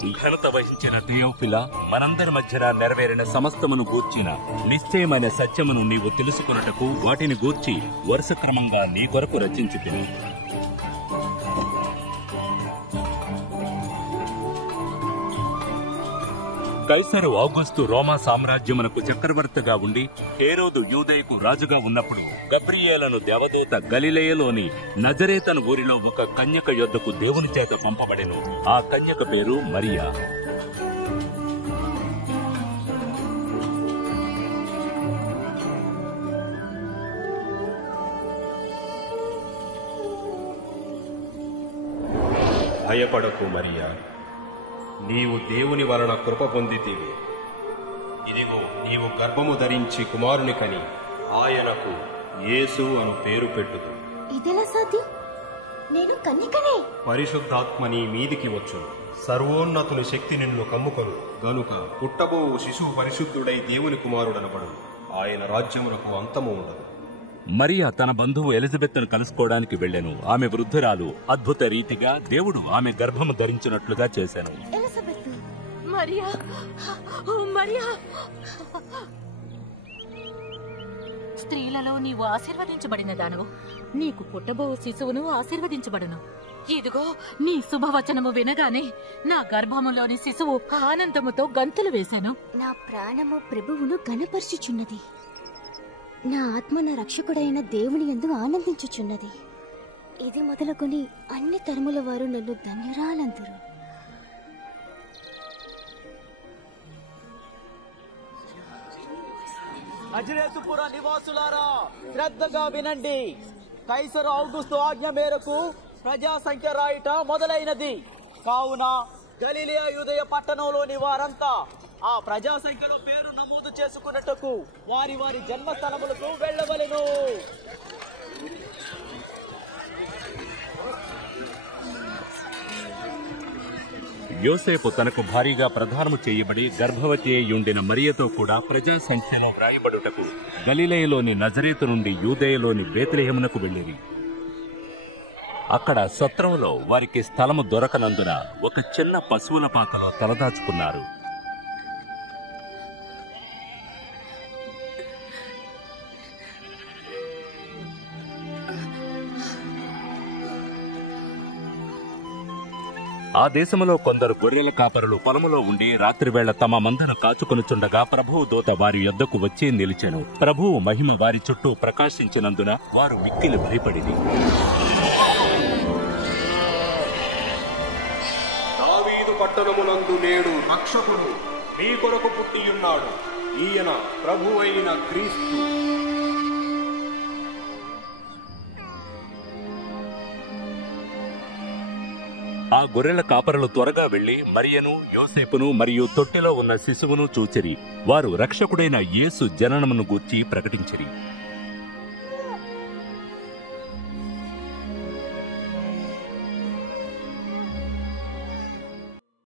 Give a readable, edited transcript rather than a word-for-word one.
ఘనత వహించిన థియోఫిలా, మనందరి మధ్యన నెరవేరిన సమస్తమును గూర్చిన నిశ్చయమైన సత్యమును నీవు తెలుసుకొనుటకు వాటిని గూర్చి వరుస క్రమంగా నీ కొరకు రచించితిని. కైసరు ఔగుస్తు రోమా సామ్రాజ్యమునకు చక్రవర్తిగా ఉండి హేరోదు యూదయకు రాజుగా ఉన్నప్పుడు గబ్రియేలను దేవదూత గలిలయలోని నజరేతను ఊరిలో ఒక కన్యక యొద్దకు దేవుని చేత పంపబడెను. ఆ కన్యక పేరు మరియా. భయపడకు మరియా, నీవు దేవుని వలన కృప పొందితివి. ఇదిగో నీవు గర్భము ధరించి కుమారుని కని ఆయనకు యేసు అను పేరు పెట్టుదు. ఇదెలా సాధ్యం? నేను కన్యకనే. పరిశుద్ధాత్మ నీ మీదికి వచ్చును, సర్వోన్నతుని శక్తి నిన్ను కమ్ముకొను గనుక పుట్టబోవు శిశువు పరిశుద్ధుడై దేవుని కుమారుడనబడు. ఆయన రాజ్యమునకు అంతము ఉండదు. మరియా తన బంధువు ఎలిజబెత్తును కలుసుకోవడానికి వెళ్లెను. ఆమె వృద్ధురాలు. అద్భుత రీతిగా దేవుడు ఆమె గర్భము ధరించినట్లుగా చేశాను. స్త్రీలలో నీవు ఆశీర్వదించబడిన దానవు, నీకు పుట్టబో శిశువును ఆశీర్వదించబడును. ఇదిగో నీ శుభవచనము వినగానే నా గర్భములోని శిశువు ఆనందముతో గంతులు వేశాను. నా ప్రాణము ప్రభువును ఘనపరచుచున్నది. నా ఆత్మ నా రక్షకుడైన దేవుని యందు ఆనందించుచున్నది. ఇది మొదలుకొని అన్ని తరముల వారు నన్ను ధన్యురాలందరు. నజరేతుపుర నివాసులారా, శ్రద్ధగా వినండి. కైసరు ఔగుస్తు ఆజ్ఞ మేరకు ప్రజా సంఖ్య రాయుట మొదలైనది. కావున గలిలయ యూదయ పట్టణంలోని వారంతా ఆ ప్రజా సంఖ్యలో పేరు నమోదు చేసుకున్నట్టుకు వారి వారి జన్మస్థలములకు వెళ్ళవలెను. యోసేపు తనకు భారీగా ప్రదానము చేయబడి గర్భవతి అయ్యుండిన మరియతో కూడా ప్రజా సంఖ్యలో వ్రాయబడుటకు గలిలయలోని నజరేతు నుండి యూదయలోని బేత్లెహేమునకు వెళ్ళిరి. అక్కడ సత్రంలో వారికి స్థలము దొరకనందున ఒక చిన్న పశువుల పాకలో తలదాచుకున్నారు. ఆ దేశములో కొందరు గొర్రెల కాపరులు పొలములో ఉండి రాత్రివేళ తమ మందను కాచుకొనుచుండగా ప్రభువు దూత వారి యొద్దకు వచ్చి నిలిచెను. ప్రభువు మహిమ వారి చుట్టూ ప్రకాశించినందున వారు మిక్కిలి భయపడిరి. దావీదు పట్టణమునందు నేడు రక్షకుడు మీ కొరకు పుట్టియున్నాడు. ఈయన ప్రభువైన క్రీస్తు. ఆ గొర్రెల కాపరులు త్వరగా వెళ్లి మరియను, యోసేపును మరియు తొట్టిలో ఉన్న శిశువును చూచిరి. వారు రక్షకుడైన యేసు జననమును గూర్చి ప్రకటించిరి.